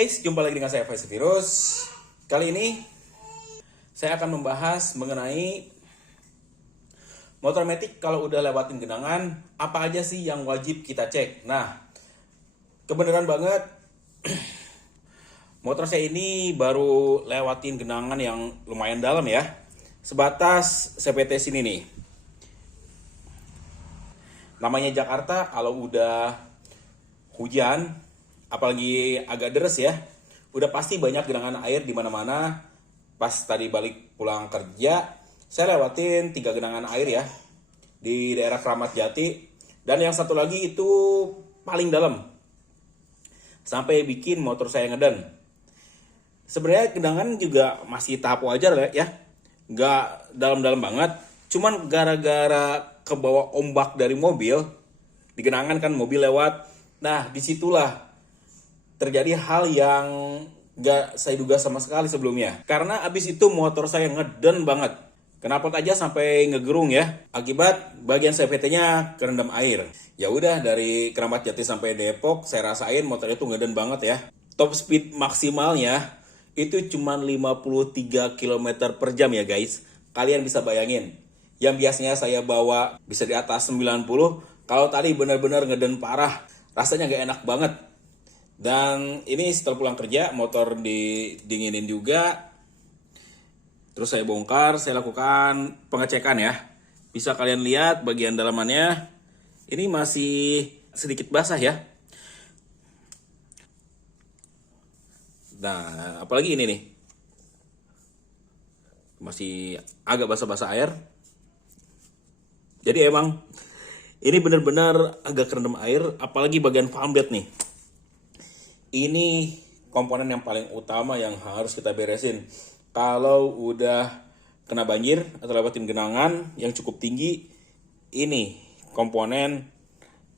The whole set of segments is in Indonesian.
guys, jumpa lagi dengan saya Faiz Virus. Kali ini saya akan membahas mengenai motor matic kalau udah lewatin genangan, apa aja sih yang wajib kita cek. Nah, kebenaran banget, motor saya ini baru lewatin genangan yang lumayan dalam ya. Sebatas CPT sini nih. Namanya Jakarta, kalau udah hujan, apalagi agak deres ya, udah pasti banyak genangan air di mana-mana. Pas tadi balik pulang kerja, saya lewatin 3 genangan air ya di daerah Kramat Jati, dan yang satu lagi itu paling dalam sampai bikin motor saya ngeden. Sebenarnya genangan juga masih tahap wajar ya, nggak dalam-dalam banget. Cuman gara-gara kebawa ombak dari mobil, di genangan kan mobil lewat. Nah disitulah terjadi hal yang gak saya duga sama sekali sebelumnya. Karena abis itu motor saya ngeden banget. Knalpot aja sampai ngegerung ya. Akibat bagian CVT-nya kerendam air. Ya udah, dari Kramat Jati sampai Depok saya rasain motornya tuh ngeden banget ya. Top speed maksimalnya itu cuma 53 km per jam ya guys. Kalian bisa bayangin. Yang biasanya saya bawa bisa di atas 90. Kalau tadi benar-benar ngeden parah. Rasanya gak enak banget. Dan ini setelah pulang kerja, motor didinginin juga. Terus saya bongkar, saya lakukan pengecekan ya. Bisa kalian lihat bagian dalamannya, ini masih sedikit basah ya. Nah, apalagi ini nih, masih agak basah-basah air. Jadi emang ini benar-benar agak kerendam air, apalagi bagian valve nih. Ini komponen yang paling utama yang harus kita beresin. Kalau udah kena banjir atau lewatin genangan yang cukup tinggi, ini komponen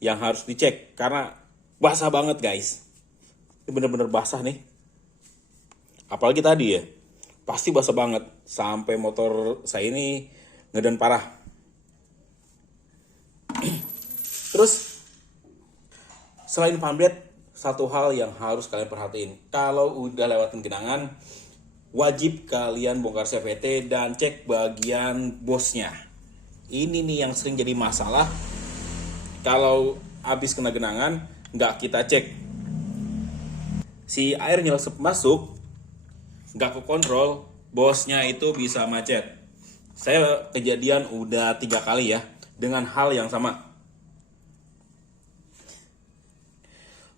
yang harus dicek karena basah banget guys. Ini bener-bener basah nih. Apalagi tadi ya, pasti basah banget sampai motor saya ini ngeden parah. Terus selain valve, satu hal yang harus kalian perhatiin, kalau udah lewatin genangan, wajib kalian bongkar CVT dan cek bagian bosnya. Ini nih yang sering jadi masalah. Kalau habis kena genangan, nggak kita cek, si air nyelesep masuk, nggak kekontrol, bosnya itu bisa macet. Saya kejadian udah 3 kali ya, dengan hal yang sama.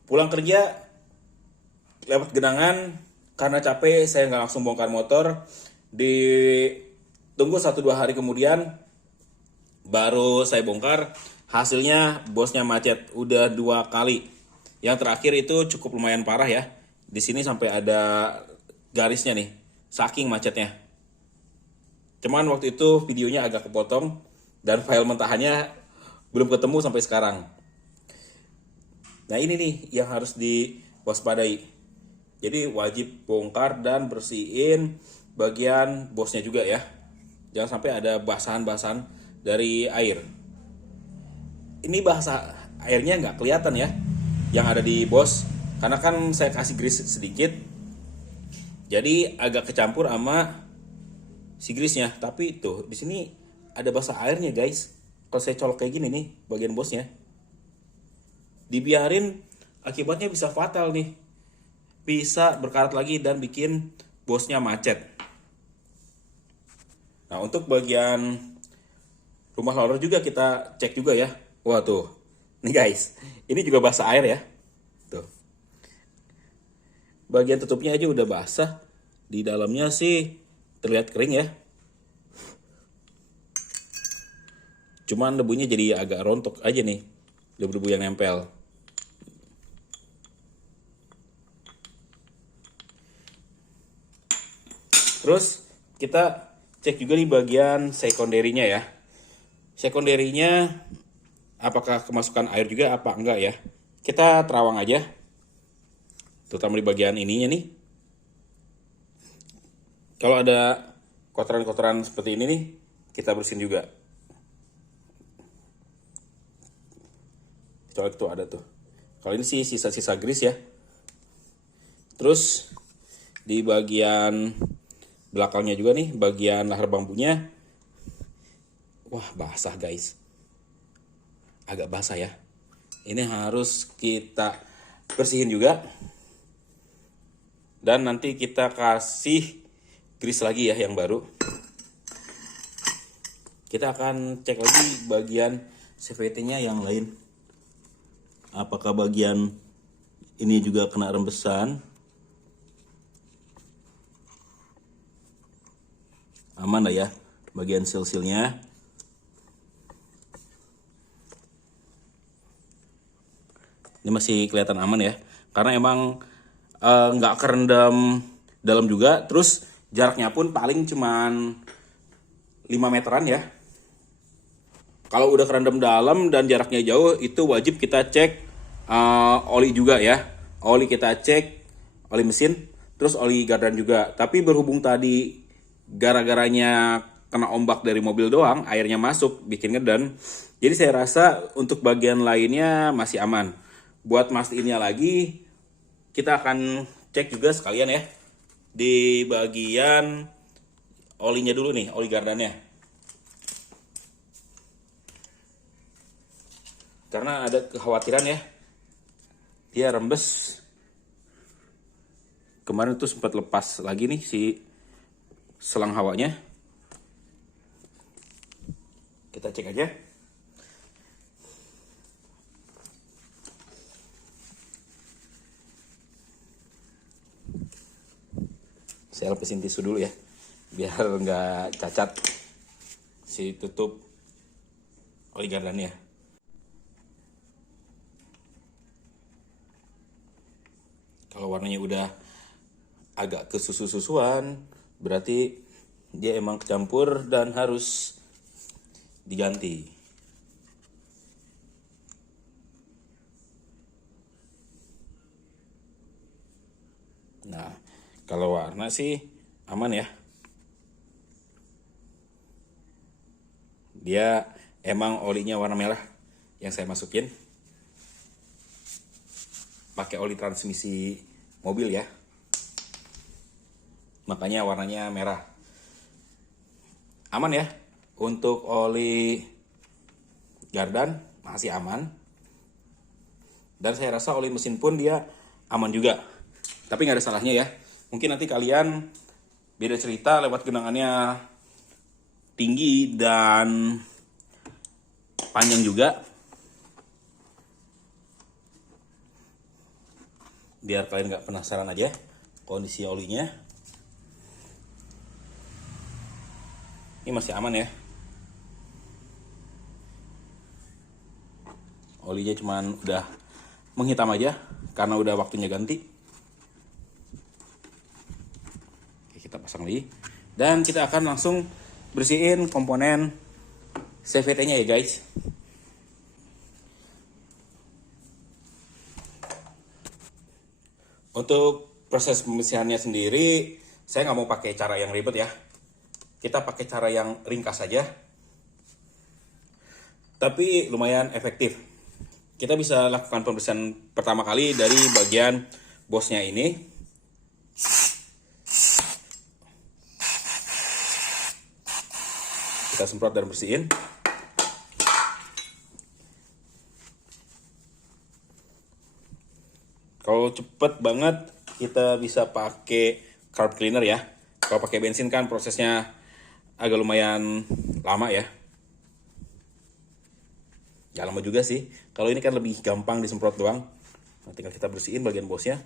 Pulang kerja lewat genangan, karena capek saya nggak langsung bongkar motor. Ditunggu 1-2 hari kemudian baru saya bongkar. Hasilnya bosnya macet udah 2 kali. Yang terakhir itu cukup lumayan parah ya. Di sini sampai ada garisnya nih, saking macetnya. Cuman waktu itu videonya agak kepotong dan file mentahannya belum ketemu sampai sekarang. Nah ini nih yang harus diwaspadai. Jadi wajib bongkar dan bersihin bagian bosnya juga ya. Jangan sampai ada basahan-basahan dari air. Ini basah airnya nggak kelihatan ya, yang ada di bos. Karena kan saya kasih grease sedikit, jadi agak kecampur sama si grease-nya. Tapi tuh di sini ada basah airnya guys. Kalau saya colok kayak gini nih bagian bosnya, dibiarin akibatnya bisa fatal nih, bisa berkarat lagi dan bikin bosnya macet. Nah untuk bagian rumah loader juga kita cek juga ya. Wah tuh, nih guys, ini juga basah air ya. Tuh, bagian tutupnya aja udah basah, di dalamnya sih terlihat kering ya. Cuman debunya jadi agak rontok aja nih, debu-debu yang nempel. Terus kita cek juga di bagian sekonderinya ya. Sekonderinya apakah kemasukan air juga apa enggak ya. Kita terawang aja, terutama di bagian ininya nih. Kalau ada kotoran-kotoran seperti ini nih, kita bersihin juga. Coba tuh ada tuh. Kalau ini sih sisa-sisa grease ya. Terus di bagian belakangnya juga nih, bagian lahar bambunya, wah basah guys, agak basah ya. Ini harus kita bersihin juga. Dan nanti kita kasih grease lagi ya yang baru. Kita akan cek lagi bagian CVT-nya yang lain. Apakah bagian ini juga kena rembesan? Aman lah ya bagian seal-sealnya. Ini masih kelihatan aman ya, karena emang nggak kerendam dalam juga. Terus jaraknya pun paling cuman 5 meteran ya. Kalau udah kerendam dalam dan jaraknya jauh, itu wajib kita cek oli juga ya. Oli kita cek, oli mesin, terus oli gardan juga. Tapi berhubung tadi gara-garanya kena ombak dari mobil doang, airnya masuk bikin ngedan. Jadi saya rasa untuk bagian lainnya masih aman. Buat mastiinnya lagi, kita akan cek juga sekalian ya di bagian olinya dulu nih, oli gardannya. Karena ada kekhawatiran ya, dia rembes. Kemarin tuh sempat lepas lagi nih si selang hawanya. Kita cek aja. Saya lepasin tisu dulu ya, biar nggak cacat si tutup oli gardannya. Kalau warnanya udah agak kesusu-susuan, berarti dia emang kecampur dan harus diganti. Nah, kalau warna sih aman ya. Dia emang olinya warna merah yang saya masukin. Pakai oli transmisi mobil ya. Makanya warnanya merah. Aman ya. Untuk oli gardan masih aman. Dan saya rasa oli mesin pun dia aman juga. Tapi nggak ada salahnya ya. Mungkin nanti kalian beda cerita lewat genangannya tinggi dan panjang juga. Biar kalian nggak penasaran aja kondisi olinya. Ini masih aman ya. Olinya cuman udah menghitam aja karena udah waktunya ganti. Oke, kita pasang lagi. Dan kita akan langsung bersihin komponen CVT-nya ya guys. Untuk proses pembersihannya sendiri, saya nggak mau pakai cara yang ribet ya. Kita pakai cara yang ringkas saja. Tapi lumayan efektif. Kita bisa lakukan pembersihan pertama kali dari bagian bosnya ini. Kita semprot dan bersihin. Kalau cepet banget kita bisa pakai carb cleaner ya. Kalau pakai bensin kan prosesnya agak lumayan lama ya. Gak lama juga sih. Kalau ini kan lebih gampang disemprot doang. Nah, tinggal kita bersihin bagian bosnya.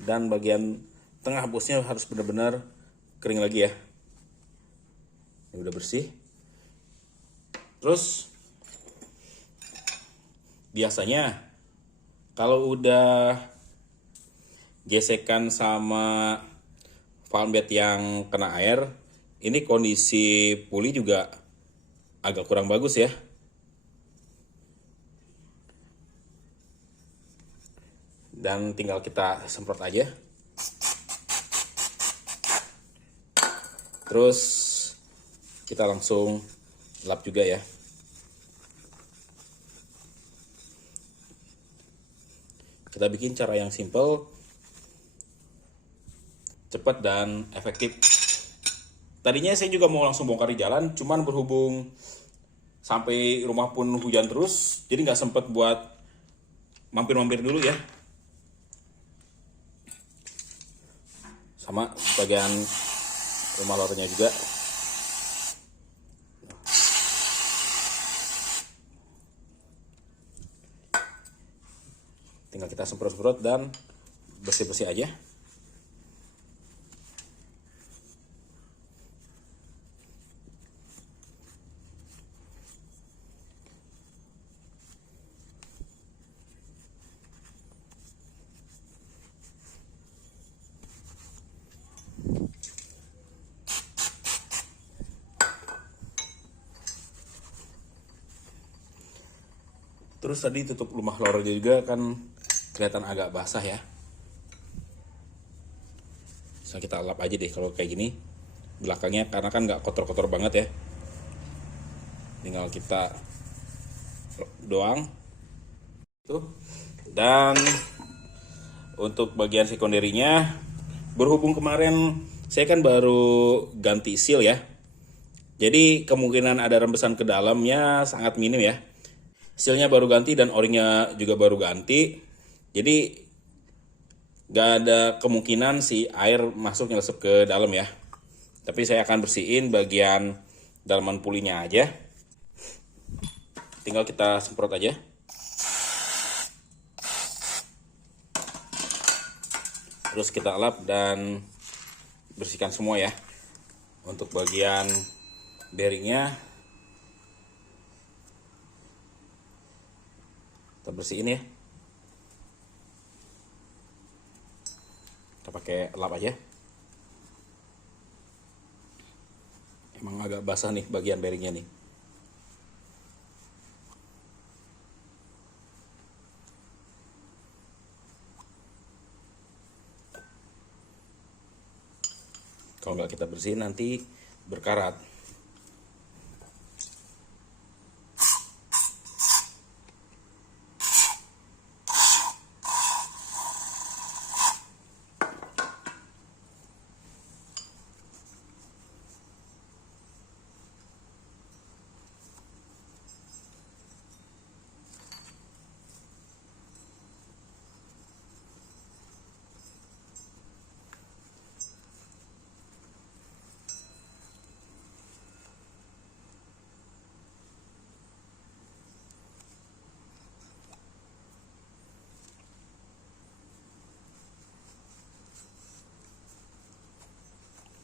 Dan bagian tengah bosnya harus benar-benar kering lagi ya. Ini udah bersih. Terus biasanya kalau udah gesekan sama valve bed yang kena air, ini kondisi puli juga agak kurang bagus ya. Dan tinggal kita semprot aja. Terus kita langsung lap juga ya. Kita bikin cara yang simple. cepat dan efektif. Tadinya saya juga mau langsung bongkar di jalan, cuman berhubung sampai rumah pun hujan terus, jadi nggak sempet buat mampir-mampir dulu ya. Sama bagian rumah lornya juga. Tinggal kita semprot-semprot dan bersih-bersih aja. Terus tadi tutup rumah lornya juga kan kelihatan agak basah ya. Bisa kita lap aja deh kalau kayak gini belakangnya, karena kan nggak kotor-kotor banget ya. Tinggal kita doang tuh. Dan untuk bagian sekunderinya, berhubung kemarin saya kan baru ganti seal ya, jadi kemungkinan ada rembesan ke dalamnya sangat minim ya. Sealnya baru ganti dan o-ringnya juga baru ganti, jadi gak ada kemungkinan si air masuk nyelesep ke dalam ya. Tapi saya akan bersihin bagian dalaman pulinya aja. Tinggal kita semprot aja. Terus kita lap dan bersihkan semua ya. Untuk bagian bearingnya kita bersihin ya. Kita pakai lap aja. Emang agak basah nih bagian bearingnya nih. Kalau nggak kita bersihin nanti berkarat.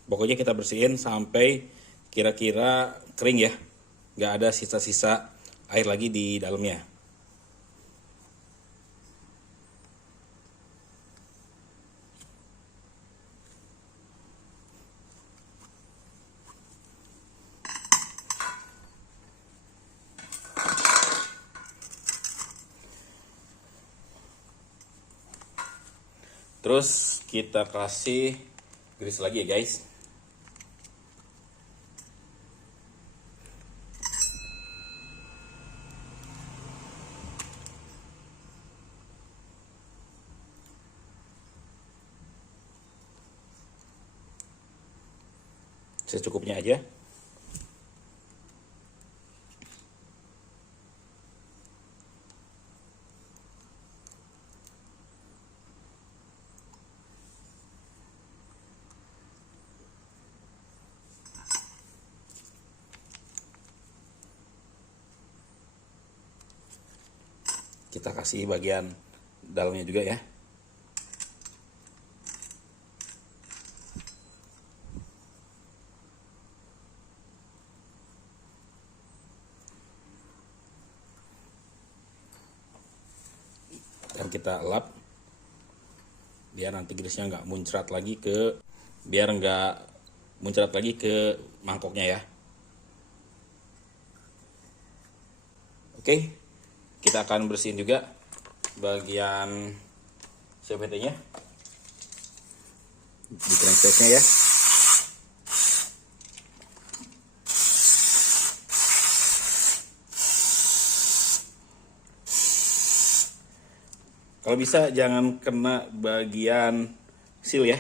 Pokoknya kita bersihin sampai kira-kira kering ya. Nggak ada sisa-sisa air lagi di dalamnya. Terus kita kasih grease lagi ya guys. Secukupnya aja. Kita kasih bagian dalamnya juga ya. Dan kita lap biar nanti grease-nya nggak muncrat lagi ke mangkoknya ya. Oke, kita akan bersihin juga bagian CVT-nya di crankcase-nya ya. Kalau bisa jangan kena bagian seal ya.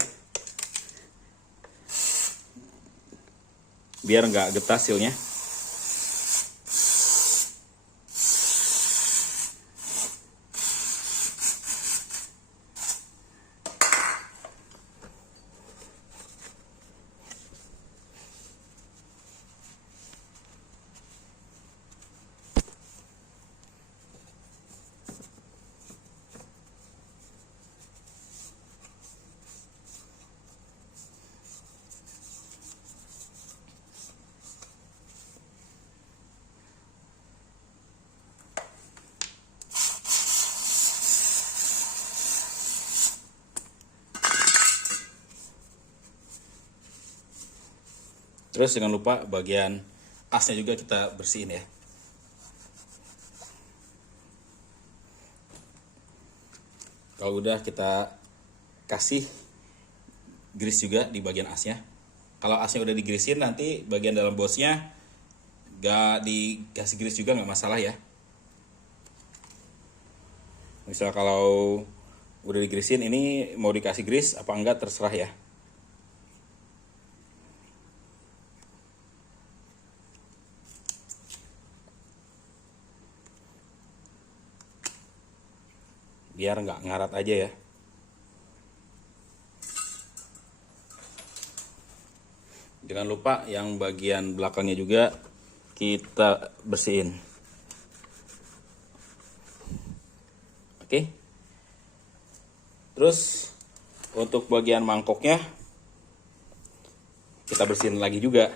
biar nggak getah sealnya. Terus jangan lupa bagian asnya juga kita bersihin ya. Kalau udah kita kasih grease juga di bagian asnya. Kalau asnya udah digrisin, nanti bagian dalam bosnya gak dikasih grease juga nggak masalah ya. Misal kalau udah digrisin, ini mau dikasih grease apa enggak terserah ya. Biar nggak ngarat aja ya. Jangan lupa yang bagian belakangnya juga kita bersihin. Oke. Terus untuk bagian mangkoknya kita bersihin lagi juga.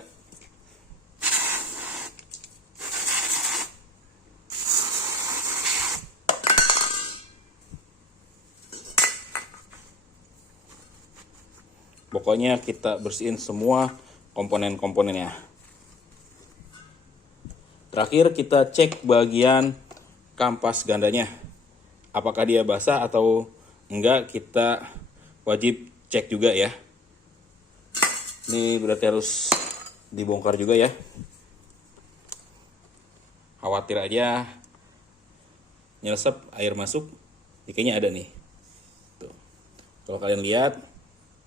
Pokoknya kita bersihin semua komponen-komponennya. Terakhir kita cek bagian kampas gandanya. Apakah dia basah atau enggak, kita wajib cek juga ya. Ini berarti harus dibongkar juga ya. Khawatir aja nyelesep air masuk. Ini kayaknya ada nih. Tuh. Kalau kalian lihat,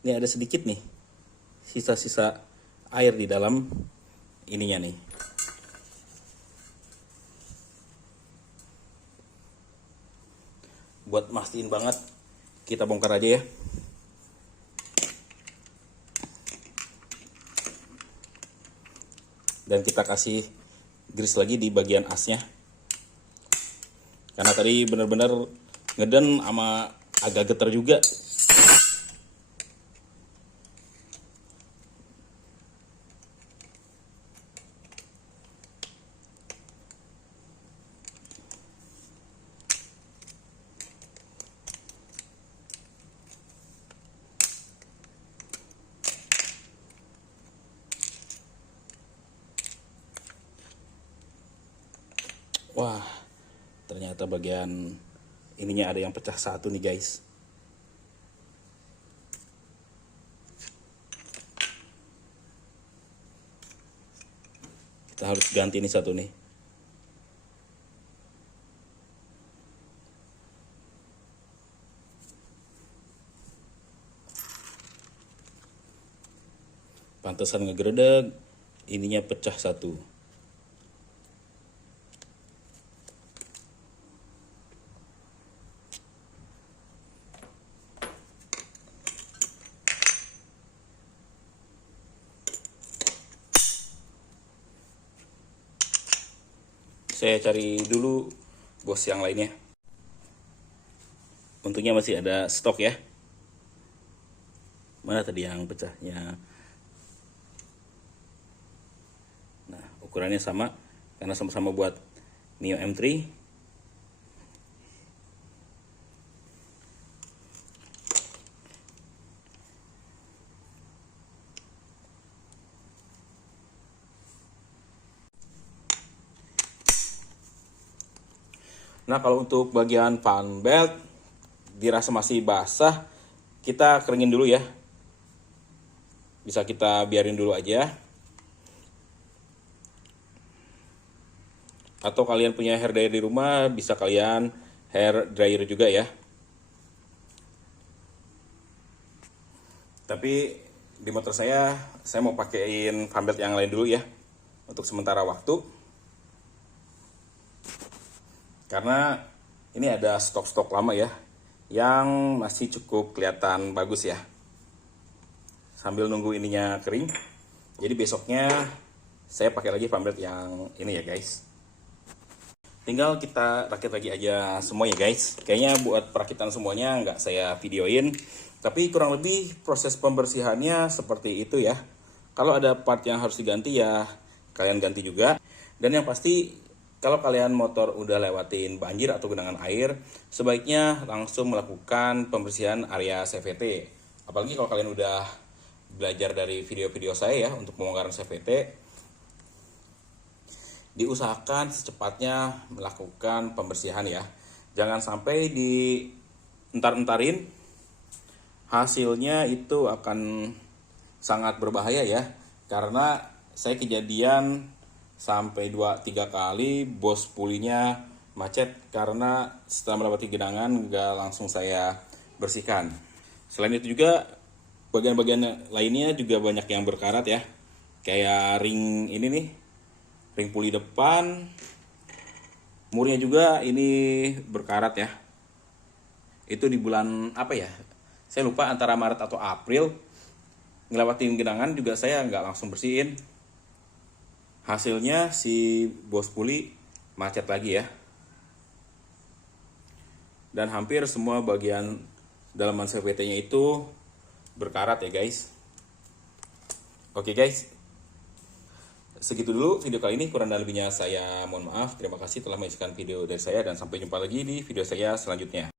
ini ada sedikit nih sisa-sisa air di dalam ininya nih. Buat mastiin banget, kita bongkar aja ya. Dan kita kasih grease lagi di bagian asnya. Karena tadi bener-bener ngeden sama agak getar juga. Wah, ternyata bagian ininya ada yang pecah satu nih guys. Kita harus ganti ini satu nih. Pantesan ngegeredeg, ininya pecah satu. Saya cari dulu bos yang lainnya. Untungnya masih ada stok ya. Mana tadi yang pecahnya? Nah, ukurannya sama karena sama-sama buat Mio M3. Nah, kalau untuk bagian fan belt dirasa masih basah, kita keringin dulu ya. Bisa kita biarin dulu aja. Atau kalian punya hair dryer di rumah, bisa kalian hair dryer juga ya. Tapi di motor saya mau pakein fan belt yang lain dulu ya untuk sementara waktu, karena ini ada stok-stok lama ya yang masih cukup kelihatan bagus ya, sambil nunggu ininya kering. Jadi besoknya saya pakai lagi fan belt yang ini ya guys. Tinggal kita rakit lagi aja semua ya guys. Kayaknya buat perakitan semuanya nggak saya videoin, tapi kurang lebih proses pembersihannya seperti itu ya. Kalau ada part yang harus diganti ya kalian ganti juga. Dan yang pasti kalau kalian motor udah lewatin banjir atau genangan air, sebaiknya langsung melakukan pembersihan area CVT. Apalagi kalau kalian udah belajar dari video-video saya ya untuk pembongkaran CVT, diusahakan secepatnya melakukan pembersihan ya. Jangan sampai entar-entarin, hasilnya itu akan sangat berbahaya ya. Karena saya kejadian sampai 2-3 kali bos pulinya macet karena setelah melewati genangan gak langsung saya bersihkan. Selain itu juga bagian-bagian lainnya juga banyak yang berkarat ya. Kayak ring ini nih, ring puli depan, murnya juga ini berkarat ya. Itu di bulan apa ya? Saya lupa, antara Maret atau April. Ngelewatin genangan juga saya nggak langsung bersihin. Hasilnya si bos puli macet lagi ya. Dan hampir semua bagian dalaman CVT-nya itu berkarat ya guys. Oke guys, segitu dulu video kali ini, kurang dan lebihnya saya mohon maaf. Terima kasih telah menyaksikan video dari saya dan sampai jumpa lagi di video saya selanjutnya.